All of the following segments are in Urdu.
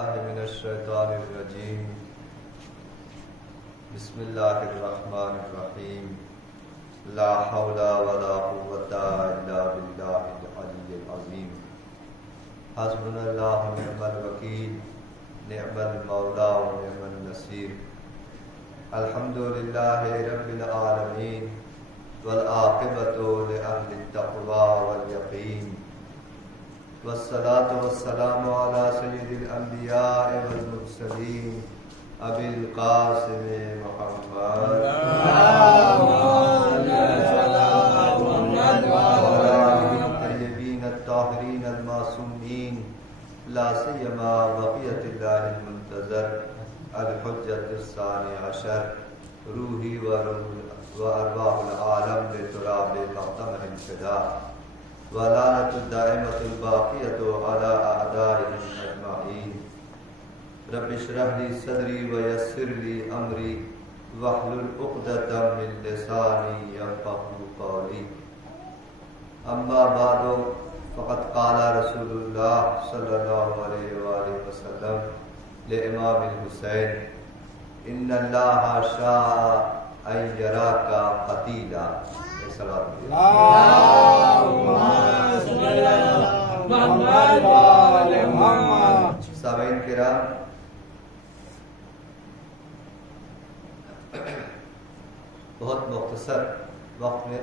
بالله من الشيطان الرجيم. بسم الله الرحمن الرحيم. لا حول ولا قوة إلا بالله العلي العظيم. حسبنا الله ونعم الوكيل، نعم المولى ونعم النصير. الحمد لله رب العالمين، والعاقبة لأهل التقوى واليقين، والصلاة والسلام على سيد الأنبياء والمرسلين أبي القاسم محمد وعلى آله الطيبين الطاهرين المعصومين، لا سيما بقية الله المنتظر الحجة الثاني عشر، روحي وأرواح العالم لتراب مقدمه الفداء، ولعنة الدائمة الباقية على أعدائهم أجمعين. رب اشرح لي صدري ويسر لي أمري واحلل عقدة من لساني يفقهوا قولي. أما بعد، فقد قال رسول الله صلى الله عليه وآله وسلم لإمام الحسين: إن الله شاء أن يراك قتيلا. سامعین کرام، بہت مختصر وقت میں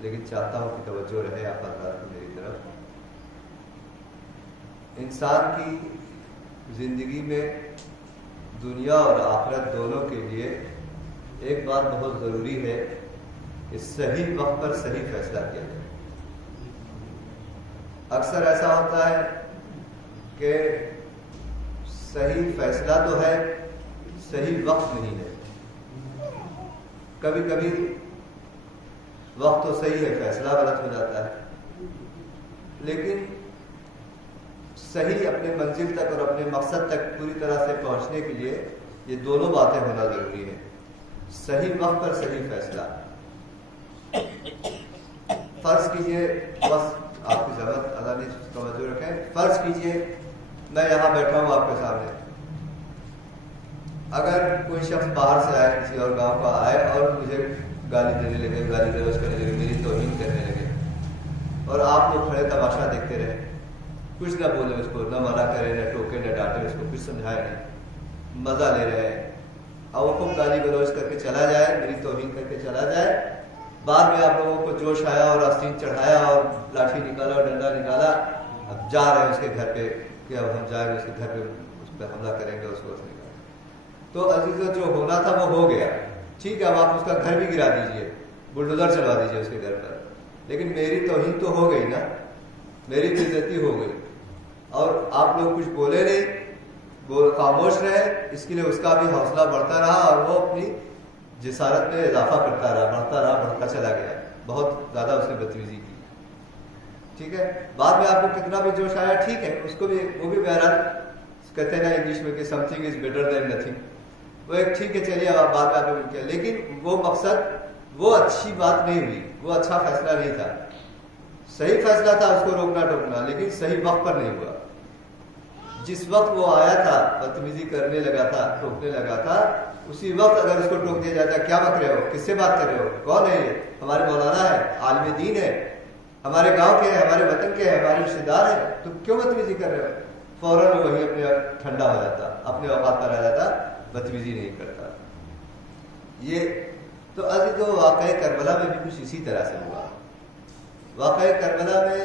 لیکن چاہتا ہوں کہ توجہ رہے آپ حضرات کی میری طرف. انسان کی زندگی میں دنیا اور آخرت دونوں کے لیے ایک بات بہت ضروری ہے کہ صحیح وقت پر صحیح فیصلہ کیا جائے. اکثر ایسا ہوتا ہے کہ صحیح فیصلہ تو ہے، صحیح وقت نہیں ہے. کبھی کبھی وقت تو صحیح ہے، فیصلہ غلط ہو جاتا ہے. لیکن صحیح اپنے منزل تک اور اپنے مقصد تک پوری طرح سے پہنچنے کے لیے یہ دونوں باتیں ہونا ضروری ہے. صحیح وقت پر صحیح فیصلہ. فرض کیجئے، بس آپ کی ضرورت اللہ نے توجہ رکھیں، فرض کیجئے میں یہاں بیٹھا ہوں آپ کے سامنے. اگر کوئی شخص باہر سے آئے، کسی اور گاؤں کا آئے اور مجھے گالی دینے لگے، گالی گلوچ کرنے لگے، میری توہین کرنے لگے، اور آپ لوگ کھڑے تماشا دیکھتے رہے، کچھ نہ بولے اس کو، نہ منع کرے، نہ ٹوکے، نہ ڈانٹے اس کو، کچھ سمجھائے نہیں، مزہ لے رہے ہیں، اور وہ خوب گالی گلوچ کر کے چلا جائے، میری توہین کر کے چلا جائے. بعد میں آپ لوگوں کو جوش آیا اور آستین چڑھایا اور لاٹھی نکالا اور ڈنڈا نکالا، اب جا رہے ہیں اس کے گھر پہ کہ اب ہم جائیں گے اس کے گھر پہ، اس پہ حملہ کریں گے، اس کو. تو عزیزو، جو ہونا تھا وہ ہو گیا، ٹھیک ہے. اب آپ اس کا گھر بھی گرا دیجئے، بلڈوزر چلوا دیجئے اس کے گھر پر، لیکن میری توہین تو ہو گئی نا، میری بے عزتی ہو گئی، اور آپ لوگ کچھ بولے نہیں، وہ خاموش رہے. اس کے لیے اس کا بھی حوصلہ بڑھتا رہا اور وہ اپنی جسارت میں اضافہ کرتا رہا، بڑھتا چلا گیا. بہت زیادہ اس نے بدتمیزی کی، ٹھیک ہے. بعد میں آپ کو کتنا بھی جوش آیا، ٹھیک ہے، اس کو بھی، وہ بھی بہرحال کہتے ہیں نا انگلش میں کہ some thing is better than nothing, وہ ایک ٹھیک ہے، چلیے اب بعد میں آپ نے کیا. لیکن وہ مقصد، وہ اچھی بات نہیں ہوئی، وہ اچھا فیصلہ نہیں تھا. صحیح فیصلہ تھا اس کو روکنا ٹوکنا، لیکن صحیح وقت پر نہیں ہوا. جس وقت وہ آیا تھا، بدتمیزی کرنے لگا تھا، ٹوکنے لگا تھا، اسی وقت اگر اس کو ٹوک دیا جاتا، کیا بک رہے ہو، کس سے بات کر رہے ہو، کون ہے یہ، ہمارے مولانا ہے، عالم دین ہے، ہمارے گاؤں کے ہیں، ہمارے وطن کے ہیں، ہمارے رشتے دار ہیں، تم کیوں بدتمیزی کر رہے ہو. فوراً وہی اپنے ٹھنڈا ہو جاتا، اپنے اوقات پر آ جاتا، بدتمیزی نہیں کرتا. یہ تو عزیزو واقعہ کربلا میں بھی کچھ اسی طرح سے ہوا. واقعہ کربلا میں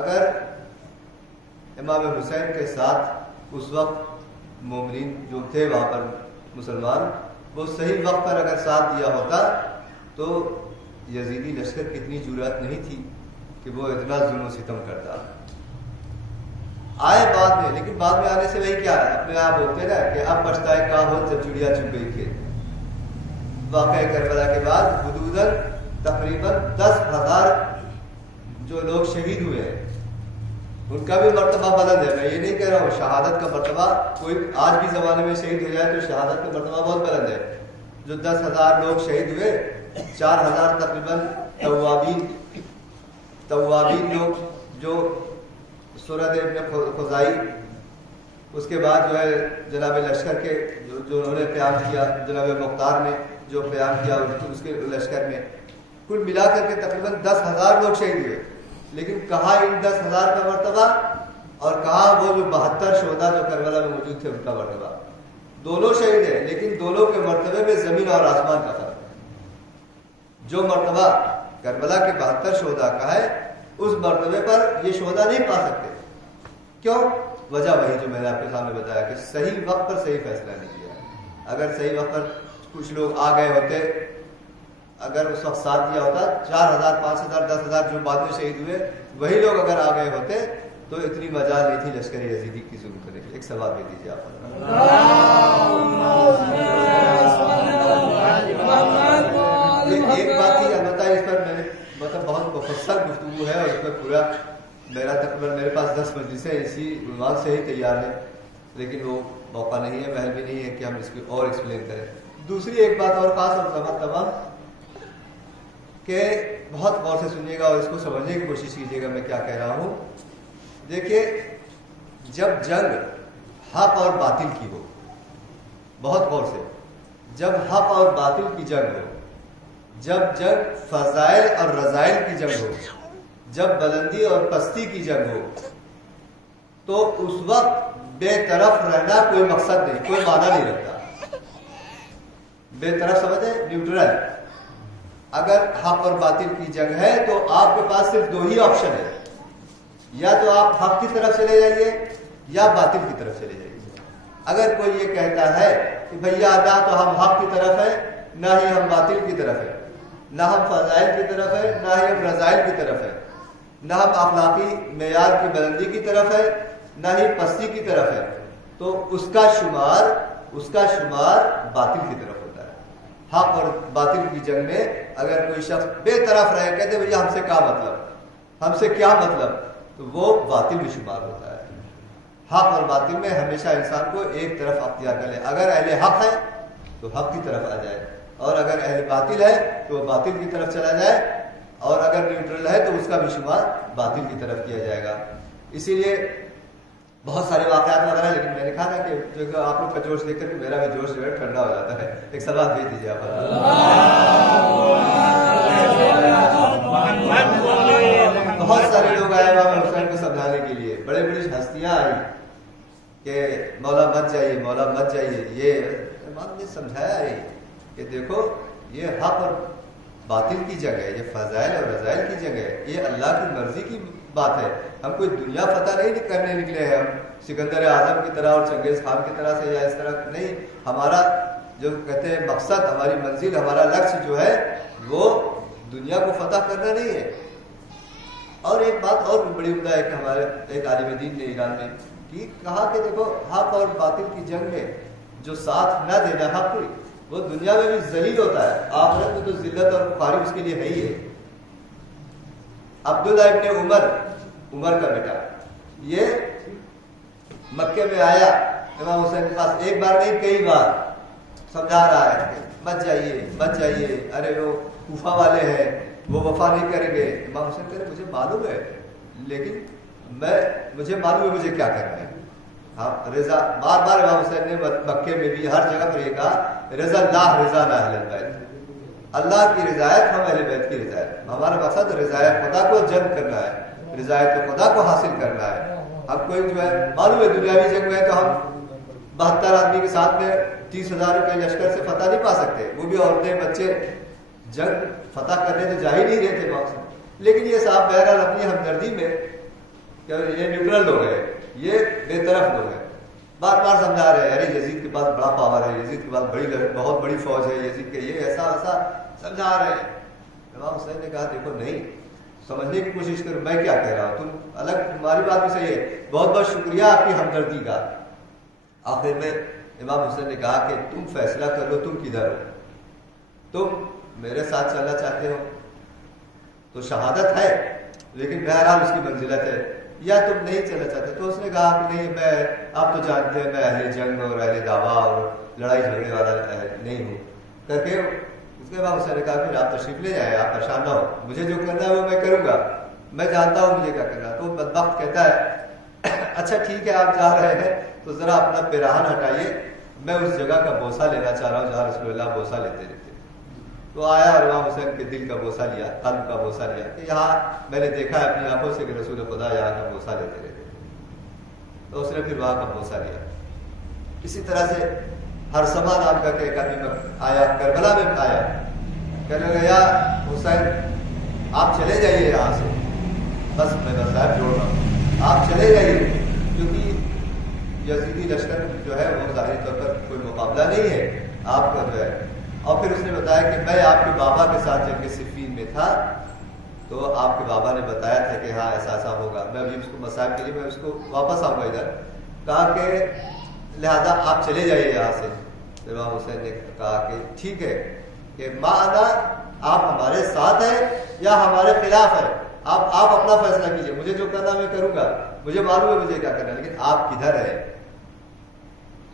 اگر امام حسین کے ساتھ اس وقت مومنین جو تھے وہاں پر مسلمان، وہ صحیح وقت پر اگر ساتھ دیا ہوتا تو یزیدی لشکر کی اتنی جرأت نہیں تھی کہ وہ اتنا ظلم و ستم کرتا. آئے بعد میں، لیکن بعد میں آنے سے وہی کیا ہے، اپنے آپ بولتے نا کہ اب پچھتائے کا ہو جب چڑیا چگ گئی کھیت. واقعہ کربلا کے بعد حدوداً تقریباً 10,000 جو لوگ شہید ہوئے ہیں، ان کا بھی مرتبہ بلند ہے. میں یہ نہیں کہہ رہا ہوں شہادت کا مرتبہ، کوئی آج بھی زمانے میں شہید ہو جائے تو شہادت کا مرتبہ بہت بلند ہے. جو 10,000 لوگ شہید ہوئے، 4,000 تقریباً توابین لوگ جو سورت ابن خزائی اس کے بعد جو ہے جناب لشکر کے جو انہوں نے قیام کیا، جناب مختار نے جو قیام کیا اس کے لشکر میں، کل ملا کر کے تقریباً 10,000 لوگ شہید ہوئے. لیکن کہاں ان 10,000 کا مرتبہ اور کہاں وہ جو 72 شہداء جو کربلا میں موجود تھے ان کا مرتبہ. دونوں شہید ہیں لیکن دونوں کے مرتبے میں زمین اور آسمان کا فرق ہے. جو مرتبہ کربلا کے 72 شہداء کا ہے اس مرتبے پر یہ شہداء نہیں پا سکتے. کیوں؟ وجہ وہی جو میں نے آپ کے سامنے بتایا کہ صحیح وقت پر صحیح فیصلہ نہیں کیا. اگر صحیح وقت پر کچھ لوگ آ گئے ہوتے، اگر اس وقت ساتھ دیا ہوتا، 4,000 5,000 10,000 جو بعد میں شہید ہوئے وہی لوگ اگر آ گئے ہوتے تو اتنی مجال نہیں تھی لشکر یزیدی کی ظلم کرنے کی. ایک سوال دے دیجیے آپ. ایک بات تھی البتہ اس پر میں مطلب بہت مفصل گفتگو ہے اور اس میں پورا میرا تقریباً میرے پاس 10 مجلسیں اسی عنوان سے ہی تیار ہیں، لیکن وہ موقع نہیں ہے، محل بھی نہیں ہے کہ ہم اس کو اور ایکسپلین کریں. دوسری ایک بات اور خاص اور تمام کہ بہت غور سے سنیے گا اور اس کو سمجھنے کی کوشش کیجیے گا میں کیا کہہ رہا ہوں. دیکھیے، جب جنگ حق اور باطل کی ہو، بہت غور سے، جب حق اور باطل کی جنگ ہو، جب جنگ فضائل اور رذائل کی جنگ ہو، جب بلندی اور پستی کی جنگ ہو، تو اس وقت بے طرف رہنا کوئی مقصد نہیں، کوئی معنی نہیں رکھتا. بے طرف سمجھے، نیوٹرل. اگر حق اور باطل کی جنگ ہے تو آپ کے پاس صرف 2 ہی آپشن ہے، یا تو آپ حق کی طرف چلے جائیے یا باطل کی طرف چلے جائیے. اگر کوئی یہ کہتا ہے کہ بھیا نہ تو ہم حق کی طرف ہے نہ ہی ہم باطل کی طرف ہے، نہ ہم فضائل کی طرف ہے نہ ہی ہم رذائل کی طرف ہے، نہ ہم اخلاقی معیار کی بلندی کی طرف ہے نہ ہی پستی کی طرف ہے، تو اس کا شمار باطل کی طرف ہوتا ہے. حق اور باطل کی جنگ میں اگر کوئی شخص بے طرف رہے، کہتے بھیا ہم سے کیا مطلب، ہم سے کیا مطلب، تو وہ باطل میں شمار ہوتا ہے. حق اور باطل میں ہمیشہ انسان کو ایک طرف اختیار کر لے. اگر اہل حق ہے تو حق کی طرف آ جائے، اور اگر اہل باطل ہے تو وہ باطل کی طرف چلا جائے، اور اگر نیوٹرل ہے تو اس کا بھی شمار باطل کی طرف کیا جائے گا. اسی لیے بہت سارے واقعات وغیرہ، لیکن میں نے کہا نا کہ جو آپ لوگ کا جوش دیکھ کر کے میرا بھی جوش جو ہے ٹھنڈا ہو جاتا ہے. ایک سوال بھیج دیجیے آپ. بہت سارے لوگ آئے امام حسین کو سمجھانے کے لیے، بڑے بڑی ہستیاں آئی کہ مولا مت جائیے، مولا مت جائیے. یہ امام نے سمجھایا ہے کہ دیکھو یہ حق اور باطل کی جگہ ہے، یہ فضائل اور رذائل کی جگہ ہے، یہ اللہ کی مرضی کی بات ہے. ہم کوئی دنیا فتح نہیں کرنے نکلے ہیں، ہم سکندر اعظم کی طرح اور چنگیز خان کی طرح سے یا اس طرح نہیں. ہمارا جو کہتے ہیں مقصد، ہماری منزل، ہمارا لکش جو ہے وہ دنیا کو فتح کرنا نہیں ہے. اور ایک بات اور بھی بڑی عمدہ ہے کہ ہمارے ایک عالم دین نے ایران میں کی کہا کہ دیکھو حق اور باطل کی جنگ میں جو ساتھ نہ دینا حق وہ دنیا میں بھی ذلیل ہوتا ہے، آخرت میں تو ذلت اور بخاری اس کے لیے ہے ہی ہے. عبداللہ ابن عمر کا بیٹا، یہ مکے میں آیا امام حسین کے پاس، ایک بار نہیں کئی بار سمجھا رہا ہے کہ مت جائیے مت جائیے، ارے وہ کوفہ والے ہیں وہ وفا نہیں کریں گے. امام حسین کہہ رہے مجھے معلوم ہے، لیکن مجھے معلوم ہے مجھے کیا کرنا ہے. ہاں رضا، بار بار امام حسین نے مکے میں بھی ہر جگہ پر یہ کہا رضا اللہ رضا نہ اہل بیت، اللہ کی رضایت ہم اہل بیت کی رضایت. ہمارا مقصد رضایت خدا کو جلب کرنا ہے، رضایت خدا کو حاصل کرنا ہے. اب کوئی جو ہے معلوم ہے دنیاوی جنگ میں تو ہم 72 آدمی کے ساتھ میں 30,000 روپے لشکر سے فتح نہیں پا سکتے، وہ بھی عورتیں بچے جنگ فتح کرنے تو جا ہی نہیں رہے تھے مقصد. لیکن یہ صاحب بہرحال اپنی ہمدردی میں کہ یہ نیوٹرل لوگ ہیں، یہ بے طرف لوگ ہیں، بار بار سمجھا رہے ہیں ارے یزید کے پاس بڑا پاور ہے، یزید کے پاس بہت بڑی فوج ہے، یزید کے یہ ایسا ایسا سمجھا رہے ہیں. امام حسین نے کہا دیکھو نہیں، سمجھنے کی کوشش کرو میں کیا کہہ رہا ہوں، تم الگ، تمہاری بات بھی صحیح ہے، بہت بہت شکریہ آپ کی ہمدردی کا. آخر میں امام حسین نے کہا کہ تم فیصلہ کر لو تم کدھر ہو، تم میرے ساتھ چلنا چاہتے ہو تو شہادت ہے لیکن بہرحال اس کی منزلت ہے، یا تم نہیں چلنا چاہتے. تو اس نے کہا کہ نہیں، میں آپ تو جانتے ہیں میں اہل جنگ اور اہل دعویٰ اور لڑائی جھگڑے والا نہیں ہوں کر کے اس کے بعد حسین نے کہا کہ آپ تشریف لے جائیں، آپ پریشان نہ ہو، مجھے جو کرنا ہے وہ میں کروں گا، میں جانتا ہوں مجھے کیا کرنا ہے. تو بدبخت کہتا ہے اچھا ٹھیک ہے آپ جا رہے ہیں تو ذرا اپنا پیراہن ہٹائیے، میں اس جگہ کا بوسہ لینا چاہ رہا ہوں جہاں رسول اللہ بوسہ لیتے رہتے۔ تو آیا اور امام حسین کے دل کا بوسہ لیا، قلب کا بوسہ لیا کہ یہاں میں نے دیکھا ہے اپنی آنکھوں سے کہ رسول خدا یہاں کا بوسہ لیتے رہتے، تو اس نے پھر وہاں کا بوسہ لیا۔ اسی طرح سے ہر سما نام کا کہ ایک آدمی آیا کربلا میں آیا، کہنے لگا یا حسین آپ چلے جائیے یہاں سے، بس میں صاحب جوڑ رہا ہوں، آپ چلے جائیے، کیونکہ یزیدی لشکر جو ہے وہ ظاہری طور پر کوئی مقابلہ نہیں ہے آپ کا جو ہے۔ اور پھر اس نے بتایا کہ میں آپ کے بابا کے ساتھ جنگ صفین میں تھا، تو آپ کے بابا نے بتایا تھا کہ ہاں ایسا ایسا ہوگا، میں ابھی اس کو مسائل کے لیے میں اس کو واپس آؤں گا ادھر، کہا کہ لہذا آپ چلے جائیے یہاں سے۔ امام حسین نے کہا کہ ٹھیک ہے کہ مانا آپ ہمارے ساتھ ہیں یا ہمارے خلاف ہیں، آپ اپنا فیصلہ کیجیے، مجھے جو کرنا میں کروں گا، مجھے معلوم ہے مجھے کیا کرنا ہے، لیکن آپ کدھر ہیں؟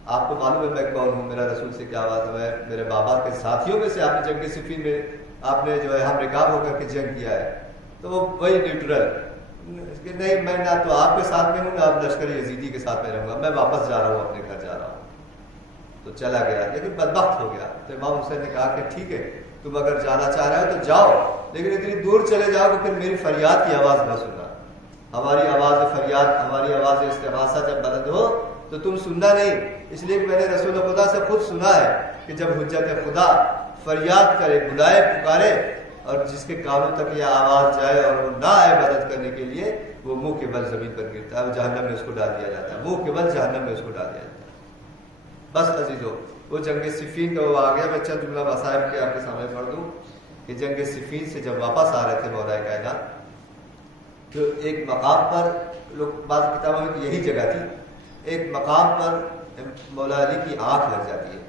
آپ کو معلوم ہے میں کون ہوں، میرا رسول سے کیا بات ہے، میرے بابا کے ساتھیوں میں سے آپ نے جنگ صفین میں آپ نے جو ہے ہم رکاب ہو کر کے جنگ کیا ہے، تو وہ وہی نیوٹرل کہ نہیں میں نہ تو آپ کے ساتھ میں ہوں نہ آپ لشکر یزیدی کے ساتھ میں رہوں گا، میں واپس جا رہا ہوں اپنے گھر جا رہا ہوں۔ تو چلا گیا لیکن بدبخت ہو گیا۔ تو امام حسین نے کہا کہ ٹھیک ہے تم اگر جانا چاہ رہے ہو تو جاؤ، لیکن اتنی دور چلے جاؤ کہ پھر میری فریاد کی آواز نہ سننا، ہماری آواز فریاد، ہماری آواز استغاثہ جب بلند ہو تو تم سننا نہیں، اس لیے کہ میں نے رسول خدا سے خود سنا ہے کہ جب حجت خدا فریاد کرے، بلائے، پکارے، اور جس کے کانوں تک یہ آواز جائے اور وہ نہ آئے مدد کرنے کے لیے، وہ منہ کے بل زمین پر گرتا ہے، وہ جہنم میں اس کو ڈال دیا جاتا ہے، منہ کے بل جہنم میں اس کو ڈال دیا جاتا ہے۔ بس عزیزو، وہ جنگ صفین کا وہ آ گیا۔ میں چند جملہ مصائب کے آپ کے سامنے پڑھ دوں کہ جنگ صفین سے جب واپس آ رہے تھے مولا کائنات، تو ایک مقام پر لوگ بعض کتابوں میں یہی جگہ تھی، ایک مقام پر مولا علی کی آنکھ لگ جاتی ہے،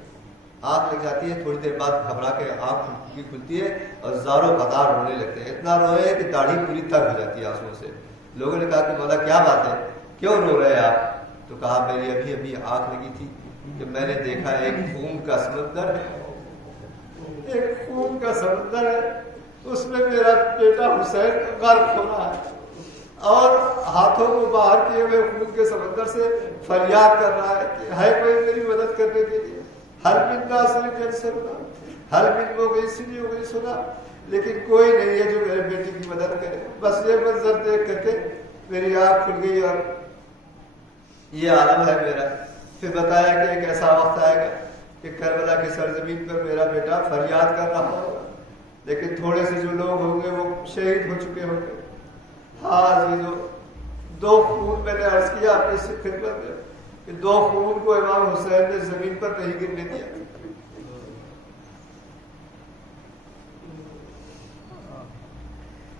آنکھ لگ جاتی ہے، تھوڑی دیر بعد گھبرا کے آنکھ کھلتی ہے اور زاروں قطار رونے لگتے ہیں، اتنا روئے کہ داڑھی پوری تر ہو جاتی ہے آنسوؤں سے۔ لوگوں نے کہا کہ مولا کیا بات ہے، کیوں رو رہے ہیں آپ؟ تو کہا میری ابھی ابھی آنکھ لگی تھی کہ میں نے دیکھا ایک خون کا سمندر ہے، ایک خون کا سمندر ہے، اس میں میرا بیٹا حسین غرق ہو رہا ہے اور ہاتھوں کو باہر کیے ہوئے خون کے سمندر سے فریاد کر رہا ہے کہ ہے کوئی میری مدد کرنے کے لیے، ہر من ناصر ینصرنا، ہر من مغیث یغیثنا، لیکن کوئی نہیں ہے جو میرے بیٹے کی مدد کرے۔ بس یہ منظر دیکھ کر کے میری آنکھ کھل گئی اور یہ عالم ہے میرا۔ پھر بتایا کہ ایک ایسا وقت آئے گا کہ کربلا کی سرزمین پر میرا بیٹا فریاد کر رہا ہوگا، لیکن تھوڑے سے جو لوگ ہوں گے وہ شہید ہو چکے ہوں گے۔ ہاں عزیزو، دو خون میں نے عرض کیا اپنی خدمت میں کہ دو خون کو امام حسین نے زمین پر نہیں گرنے دیا۔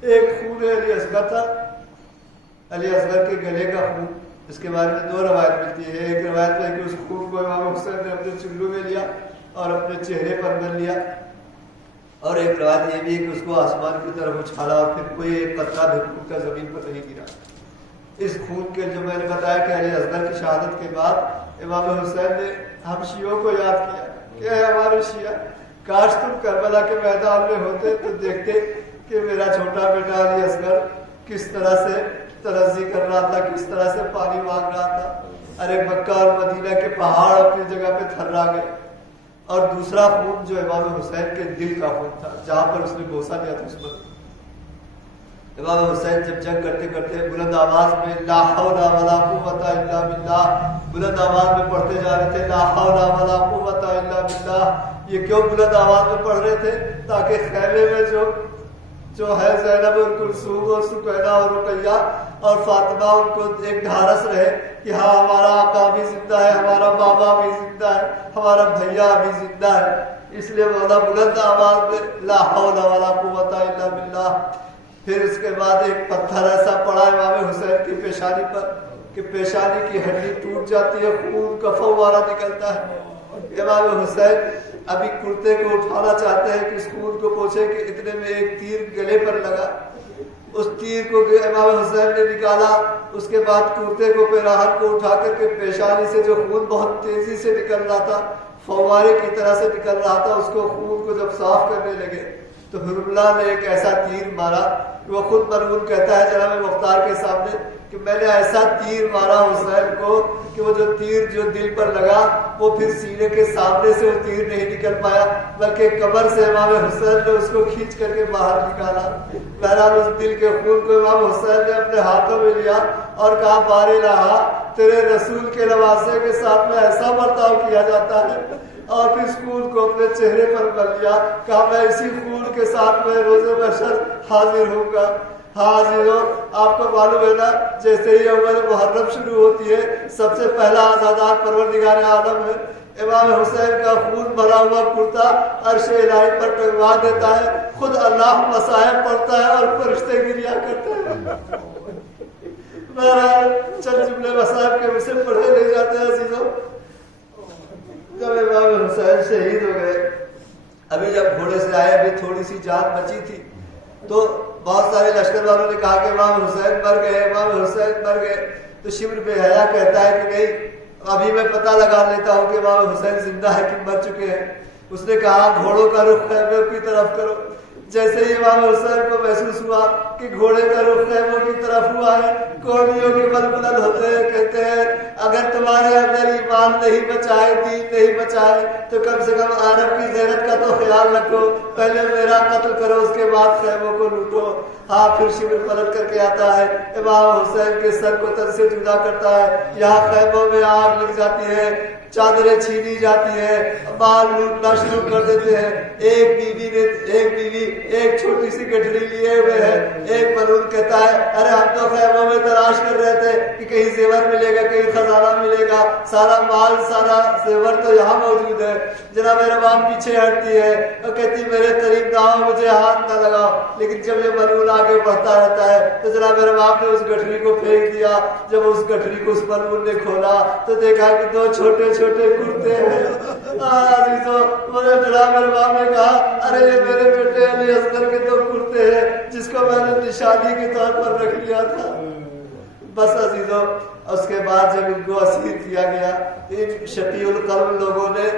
ایک خون علی اصغر تھا، علی اصغر کے گلے کا خون، اس کے بارے میں دو روایت ملتی ہے۔ ایک روایت میں کہ اس خون کو امام حسین نے اپنے چلو میں لیا اور اپنے چہرے پر مل لیا، اور ایک روایت یہ بھی ہے کہ اس کو آسمان کی طرف اچھالا اور پھر کوئی ایک قطرہ بھی خون کا زمین پر نہیں گرا۔ اس خون کے جو میں نے بتایا کہ علی اصغر کی شہادت کے بعد امام حسین نے ہم شیعوں کو یاد کیا کہ اے ہمارے شیعہ، کاش تم کربلا کے میدان میں ہوتے تو دیکھتے کہ میرا چھوٹا بیٹا علی اصغر کس طرح سے ترزی کر رہا تھا، کس طرح سے پانی مانگ رہا تھا۔ ارے مکہ اور مدینہ کے پہاڑ اپنی جگہ پہ تھرا گئے۔ اور دوسرا خون جو امام حسین کے دل کا خون تھا، جہاں پر اس نے بوسہ لیا تھا، اس پر امام حسین جب جنگ کرتے کرتے بلند آواز میں لا حول ولا قوت الا باللہ بلند آواز میں پڑھتے جا رہے تھے، لا حول ولا قوت الا باللہ۔ یہ کیوں بلند آواز میں پڑھ رہے تھے؟ تاکہ خیمے میں جو ہے زینب اور کلثوم اور سکینہ اور رقیہ اور فاطمہ، ان کو ایک ڈھارس رہے کہ ہاں ہمارا آقا بھی زندہ ہے، ہمارا بابا بھی زندہ ہے، ہمارا بھیا بھی زندہ ہے۔ اس لیے مولا بلند آواز میں لا حول ولا قوت الا باللہ۔ پھر اس کے بعد ایک پتھر ایسا پڑا امام حسین کی پیشانی پر کہ پیشانی کی ہڈی ٹوٹ جاتی ہے، خون کا فوارہ نکلتا ہے۔ امام حسین ابھی کرتے کو اٹھانا چاہتے ہیں کہ اس خون کو پوچھے کہ اتنے میں ایک تیر گلے پر لگا، اس تیر کو امام حسین نے نکالا۔ اس کے بعد کرتے کو پیراہن کو اٹھا کر کے پیشانی سے جو خون بہت تیزی سے نکل رہا تھا، فوارے کی طرح سے نکل رہا تھا، اس کو خون کو جب صاف کرنے لگے تو حرملہ نے ایک ایسا تیر مارا کہ وہ خود مرہون کہتا ہے جناب مختار کے سامنے کہ میں نے ایسا تیر مارا حسین کو کہ وہ جو تیر جو دل پر لگا وہ پھر سینے کے سامنے سے وہ تیر نہیں نکل پایا بلکہ کمر سے امام حسین نے اس کو کھینچ کر کے باہر نکالا. بہرحال اس دل کے خون کو امام حسین نے اپنے ہاتھوں میں لیا اور کہا بار الہ تیرے رسول کے نواسے کے ساتھ میں ایسا برتاؤ کیا جاتا ہے. اور پھر اس خون کو اپنے چہرے پر مل لیا. کہا میں اسی خون کے ساتھ میں روز محشر حاضر ہوں گا. حاضر ہو. آپ کو معلوم ہے نا جیسے ہی اول محرم شروع ہوتی ہے سب سے پہلا آزادار پروردگار عالم ہے امام حسین کا خون بھرا ہوا کرتا عرش الہی پر ٹنگوا دیتا ہے. خود اللہ مصائب پڑھتا ہے اور فرشتے گریا کرتے ہیں. بہرحال چند جملے مصائب کے اسے پڑھے لے جاتے ہیں عزیزوں. جب امام حسین شہید ہو گئے ابھی جب گھوڑے سے آئے ابھی تھوڑی سی جان بچی تھی تو بہت سارے لشکر والوں نے کہا کہ امام حسین مر گئے امام حسین مر گئے. تو شبر بے حیا کہتا ہے کہ نہیں ابھی میں پتہ لگا لیتا ہوں کہ امام حسین زندہ ہے کہ مر چکے ہیں. اس نے کہا گھوڑوں کا رخ خیموں کی طرف کرو. جیسے ہی امام حسین کو محسوس ہوا کہ گھوڑے کا رخ خیموں کی طرف ہوا ہے کوڑیوں کے بل بلند ہوتے ہیں کہتے ہیں اگر تمہارے اندر ایمان نہیں بچائے دین نہیں بچائے تو کم سے کم عرب کی غیرت کا تو خیال رکھو. پہلے میرا قتل کرو اس کے بعد خیموں کو لوٹو. ہاں پھر شبر پلٹ کر کے آتا ہے امام حسین کے سر کو تن سے جدا کرتا ہے. یہاں خیموں میں آگ لگ جاتی ہے چادریں چھینی جاتی ہے مال لوٹنا شروع کر دیتے ہیں. ایک بیوی ایک چھوٹی سی گٹھڑی لیے ہوئے ہے. ایک ملون کہتا ہے ارے ہم تو خیموں میں تلاش کر رہے تھے کہ کہیں زیور ملے گا کہیں خزانہ ملے گا سارا مال سارا زیور تو یہاں موجود ہے. جناب میرا ماں پیچھے ہٹتی ہے اور کہتی میرے قریب نہ آؤ مجھے ہاتھ نہ لگاؤ. لیکن جب یہ ملون آگے بڑھتا رہتا ہے تو جناب میرے باپ نے اس گٹھڑی کو پھینک دیا. جب اس گٹھڑی کو اس ملون نے کھولا تو دیکھا کہ دو چھوٹے چھوٹے کرتے ہیں. جناب میرے باپ نے کہا ارے یہ میرے بیٹے علی اصغر کے دو کرتے ہیں جس کو میں نے نشانی کے طور پر رکھ لیا تھا. بس عزیزوں اس کے بعد جب ان کو اسیر کیا گیا ان شقی القلب لوگوں نے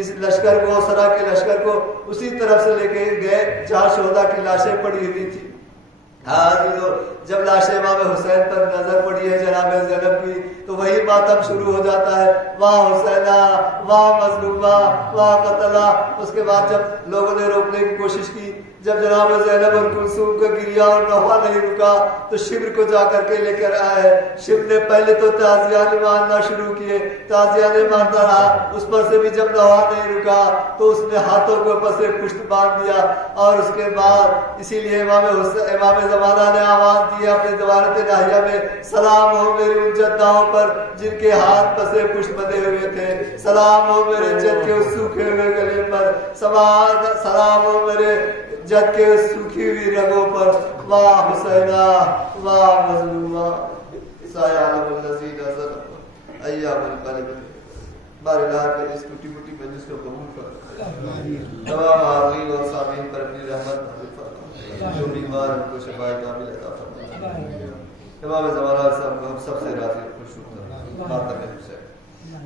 اس لشکر کو سرا کے لشکر کو اسی طرف سے لے کے گئے جہاں شہداء کی لاشیں پڑی ہوئی تھی. ہاں جب لاش امام حسین پر نظر پڑی ہے جناب زینب کی تو وہی ماتم شروع ہو جاتا ہے. واہ حسینہ واہ مظلومہ واہ قتلہ. اس کے بعد جب لوگوں نے روکنے کی کوشش کی جب جناب زینب اور کلثوم کا گریا اور نوحہ نہیں رکا تو شبر کو جا کر کے لے کر آئے. شبر نے پہلے تو تعزیانے مارنا شروع کیے تعزیانے مارتا رہا. اس پر سے بھی جب نوحہ نہیں رکا تو اس نے ہاتھوں کو پس پشت باندھ دیا. اور اس کے بعد اسی لیے امام زمانہ نے آواز دی اپنے زبانت ناہیہ میں سلام ہو میرے ان جداؤں پر جن کے ہاتھ پسے پشت بندھے ہوئے تھے. سلام ہو میرے جد کے اس سوکھے ہوئے گلے پر. سلام ہو میرے جد کے اس سوکھی ہوئی رگوں پر. واہ حسینہ واہ مظلومہ سایعالم الذین ظلموا ایام القلب. بار الہ کے اس ٹوٹی پھوٹی مجلس کو قبول کر تمام حاضرین اور سامعین پر اپنی رحمت نازل فرما. جو بیمار ان کو شفائے کامل عطا فرما. امام زمانہ ہم سب سے راضی خوش ہوں. ماتم حسین